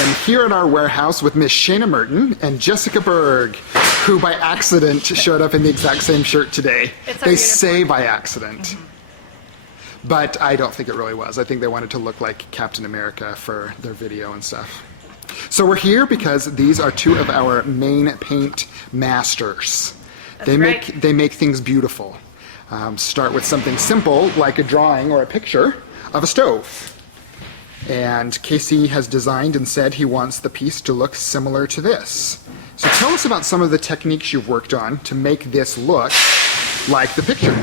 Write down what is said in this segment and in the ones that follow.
am here at our warehouse with Miss Shayna Merton and Jessica Berg, who by accident showed up in the exact same shirt today. They say by accident. But I don't think it really was. I think they wanted to look like Captain America for their video and stuff. So we're here because these are two of our main paint masters. They make things beautiful. Start with something simple like a drawing or a picture of a stove. And Casey has designed and said he wants the piece to look similar to this. So tell us about some of the techniques you've worked on to make this look like the picture.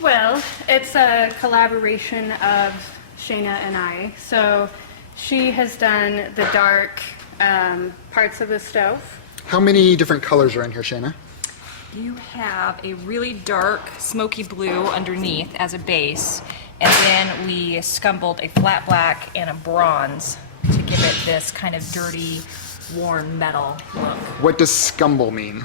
Well, it's a collaboration of Shayna and I. So she has done the dark parts of the stove. How many different colors are in here, Shayna? You have a really dark smoky blue underneath as a base, and then we scumbled a flat black and a bronze to give it this kind of dirty, worn metal look. What does scumble mean?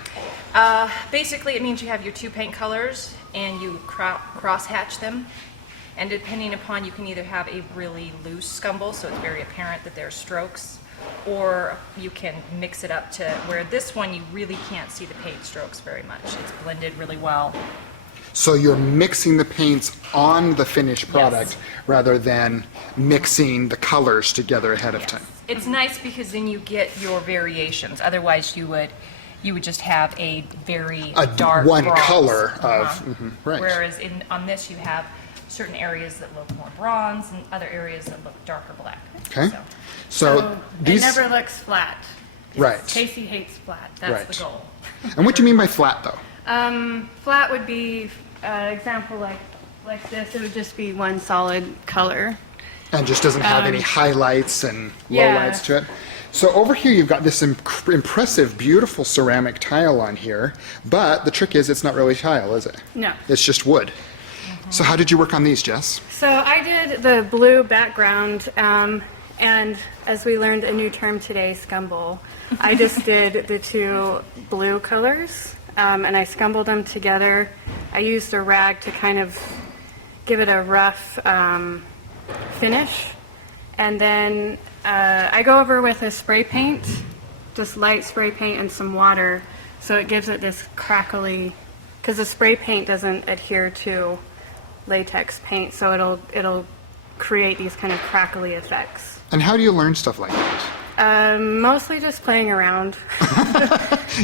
Basically it means you have your two paint colors and you cross hatch them, and depending upon, you can either have a really loose scumble so it's very apparent that there are strokes, or you can mix it up to where this one you really can't see the paint strokes very much. It's blended really well. So you're mixing the paints on the finished product rather than mixing the colors together ahead of time. It's nice because then you get your variations. Otherwise you would just have a very dark one bronze. Color of right. Whereas on this you have certain areas that look more bronze and other areas that look darker black. Okay. So these it never looks flat. Right. Casey hates flat. That's the goal. And what do you mean by flat, though? Flat would be example like this. It would just be one solid color. And just doesn't have any highlights and lowlights to it. So over here you've got this impressive, beautiful ceramic tile on here, but the trick is it's not really tile, is it? No. It's just wood. So how did you work on these, Jess? So I did the blue background, and as we learned a new term today, scumble. I just did the two blue colors, and I scumbled them together. I used a rag to kind of give it a rough finish, and then I go over with a spray paint, just light spray paint and some water, so it gives it this crackly, because the spray paint doesn't adhere to latex paint, so it'll create these kind of crackly effects. And how do you learn stuff like that? Mostly just playing around.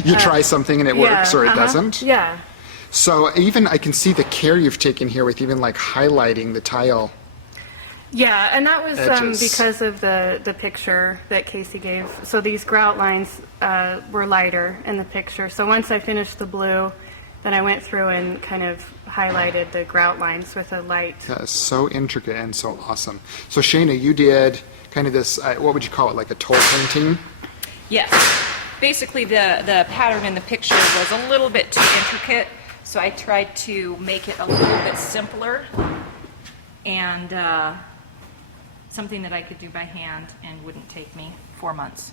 You try something and it works or it doesn't? Yeah. So even I can see the care you've taken here with even like highlighting the tile. Yeah, and that was edges. because of the picture that Casey gave. So these grout lines were lighter in the picture. So once I finished the blue, then I went through and kind of highlighted the grout lines with a light. That is so intricate and so awesome. So Shayna, you did kind of this, what would you call it, like a toll painting? Yes. Basically the pattern in the picture was a little bit too intricate, so I tried to make it a little bit simpler and something that I could do by hand and wouldn't take me 4 months.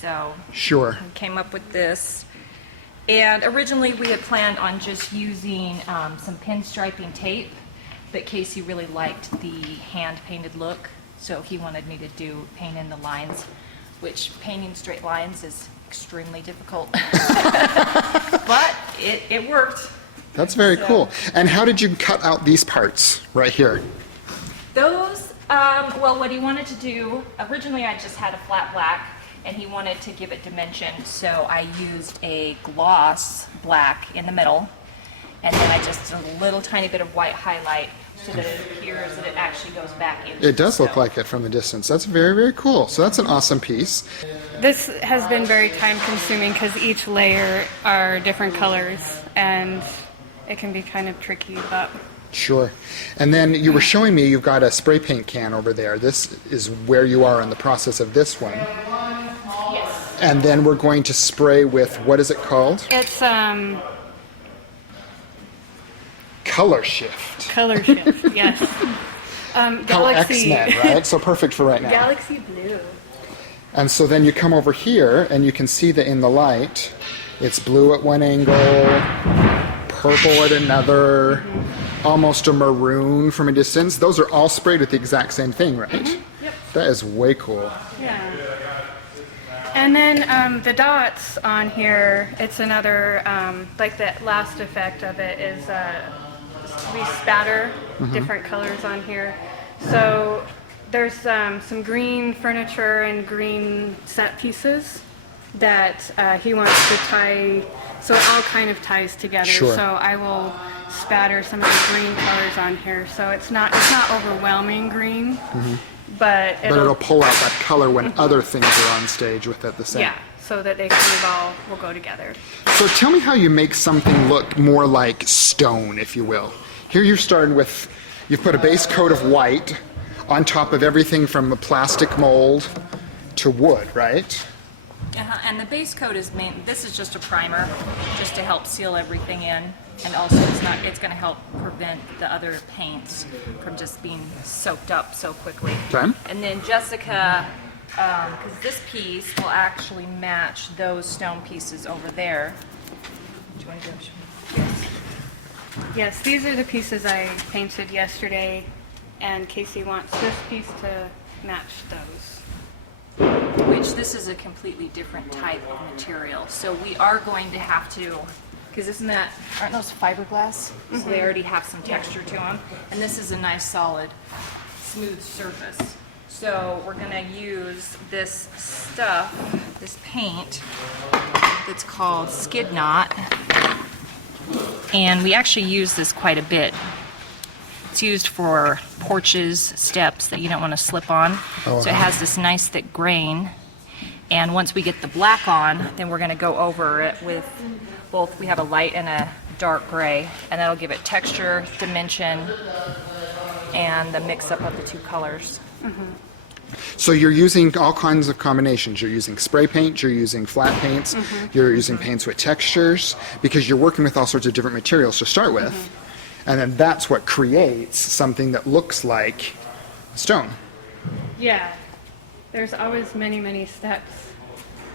So Sure. I came up with this. And originally we had planned on just using some pinstriping tape, but Casey really liked the hand-painted look, so he wanted me to paint in the lines, which painting straight lines is extremely difficult. But it worked. That's very cool. And how did you cut out these parts right here? Those, well, what he wanted to do, originally I just had a flat black, and he wanted to give it dimension, so I used a gloss black in the middle, and then I just did a little tiny bit of white highlight so that it appears that it actually goes back into It does the look stone. like it from a distance. That's very, very cool. So that's an awesome piece. This has been very time consuming because each layer are different colors, and it can be kind of tricky, but Sure. And then you were showing me you've got a spray paint can over there. This is where you are in the process of this one. yes. And then we're going to spray with, what is it called? It's Color Shift. color shift, yes. How Galaxy, X-Men, right? So perfect for right now. Galaxy blue. And so then you come over here and you can see that in the light, it's blue at one angle, purple at another, almost a maroon from a distance. Those are all sprayed with the exact same thing, right? Yep. That is way cool. Yeah. And then the dots on here, it's another, like the last effect of it is we spatter different colors on here. So there's some green furniture and green set pieces that he wants to tie, so it all kind of ties together. Sure. So I will spatter some of the green colors on here. So it's not overwhelming green, but It'll pull out that color when other things are on stage with it the same. yeah, so that they kind of all will go together. So tell me how you make something look more like stone, if you will. Here you're starting with, you've put a base coat of white on top of everything from a plastic mold to wood, right? And the base coat is this is just a primer, just to help seal everything in, and also it's going to help prevent the other paints from just being soaked up so quickly. Okay. And then Jessica, because this piece will actually match those stone pieces over there. Do you want to go? Yes, these are the pieces I painted yesterday, and Casey wants this piece to match those. Which this is a completely different type of material. So we are going to have to, because aren't those fiberglass? So they already have some texture to them. And this is a nice solid, smooth surface. So we're gonna use this stuff, this paint, that's called Skid Knot. And we actually use this quite a bit. It's used for porches, steps that you don't want to slip on. So it has this nice thick grain. And once we get the black on, then we're going to go over it with both, we have a light and a dark gray, and that'll give it texture, dimension, and the mix-up of the two colors. So you're using all kinds of combinations. You're using spray paint, you're using flat paints, you're using paints with textures, because you're working with all sorts of different materials to start with. And then that's what creates something that looks like stone. Yeah, there's always many, many steps.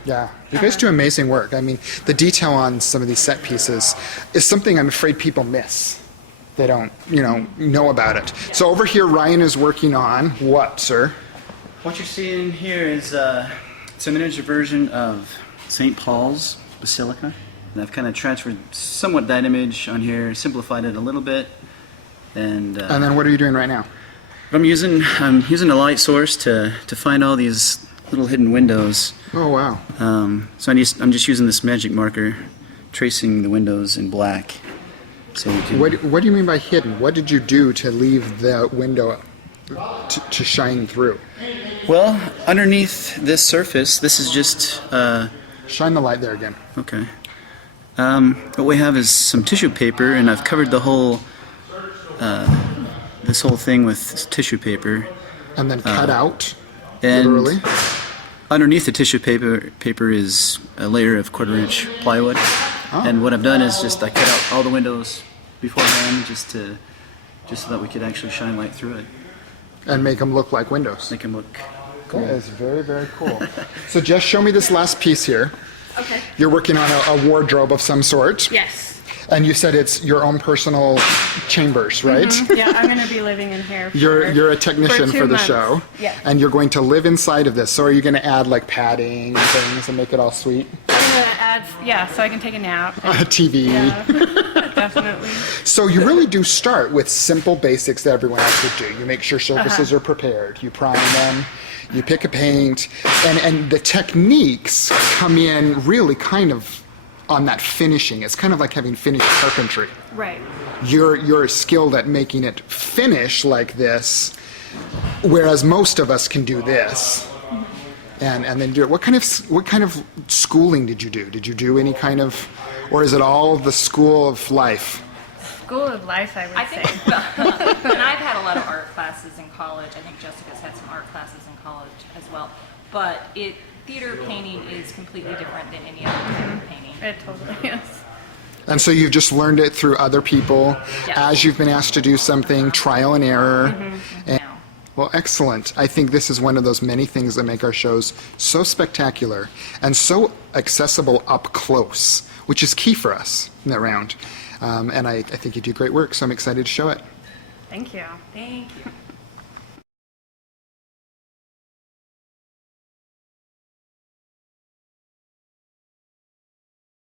Yeah, you guys do amazing work. I mean, the detail on some of these set pieces is something I'm afraid people miss. They don't, know about it. So over here, Ryan is working on what, sir? What you're seeing here is it's a miniature version of St. Paul's Basilica. And I've kind of transferred somewhat that image on here, simplified it a little bit, and then what are you doing right now? I'm using a light source to find all these little hidden windows. Oh wow! So I'm just using this magic marker, tracing the windows in black. So you can. What do you mean by hidden? What did you do to leave the window to shine through? Well, underneath this surface, this is just. Shine the light there again. Okay. What we have is some tissue paper, and I've covered the whole, this whole thing with tissue paper. And then cut out, And literally. underneath the tissue paper is a layer of 1/4-inch plywood. Oh. And what I've done is just I cut out all the windows beforehand, just so that we could actually shine light through it, And make them look like windows. make them look That is very, very cool. So just show me this last piece here. Okay. You're working on a wardrobe of some sort. Yes. And you said it's your own personal chambers, right? Yeah, I'm going to be living in here. You're a technician for 2 for the months. show. Yeah. And you're going to live inside of this. So are you going to add like padding and things and make it all sweet? I'm going to add, so I can take a nap. A TV. Yeah, definitely. So you really do start with simple basics that everyone else would do. You make sure surfaces are prepared. You prime them. You pick a paint. And the techniques come in really kind of on that finishing. It's kind of like having finished carpentry. Right. You're skilled at making it finish like this, whereas most of us can do this, and then do it. What kind of schooling did you do? Did you do any kind of, or is it all the school of life? School of life, I would I say. think, and I've had a lot of art classes in college. I think Jessica's had some art classes in college as well. But theater painting is completely different than any other type of painting. It totally is. And so you've just learned it through other people Yeah. as you've been asked to do something, trial and error. And, Now, well, excellent. I think this is one of those many things that make our shows so spectacular and so accessible up close, which is key for us in that round. And I think you do great work, so I'm excited to show it. Thank you. thank you.